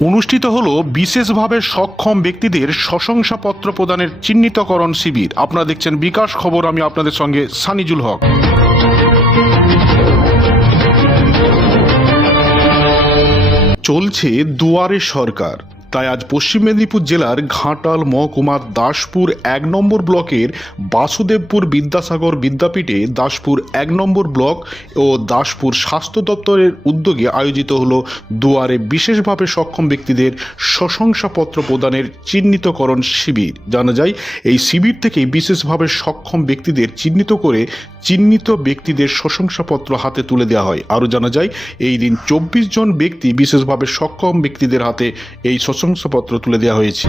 অনুষ্ঠিত হল বিশেষভাবে সক্ষম ব্যক্তিদের শশংসাপত্র প্রদানের চিহ্নিতকরণ শিবির। আপনারা দেখছেন বিকাশ খবর, আমি আপনাদের সঙ্গে সানিজুল হক। চলছে দুয়ারে সরকার। তাই আজ পশ্চিম মেদিনীপুর জেলার ঘাটাল, মহকুমার দাসপুর এক নম্বর ব্লকের বাসুদেবপুর বিদ্যাসাগর বিদ্যাপীঠে দাসপুর এক নম্বর ব্লক ও দাসপুর স্বাস্থ্য দপ্তরের উদ্যোগে আয়োজিত হল দুয়ারে বিশেষভাবে সক্ষম ব্যক্তিদের প্রশংসাপত্র প্রদানের চিহ্নিতকরণ শিবির। জানা যায়, এই শিবির থেকে বিশেষভাবে সক্ষম ব্যক্তিদের চিহ্নিত করে চিহ্নিত ব্যক্তিদের প্রশংসাপত্র হাতে তুলে দেওয়া হয়। আরও জানা যায়, এই দিন চব্বিশ জন ব্যক্তি বিশেষভাবে সক্ষম ব্যক্তিদের হাতে এই প্রশংসাপত্র তুলে দেওয়া হয়েছে।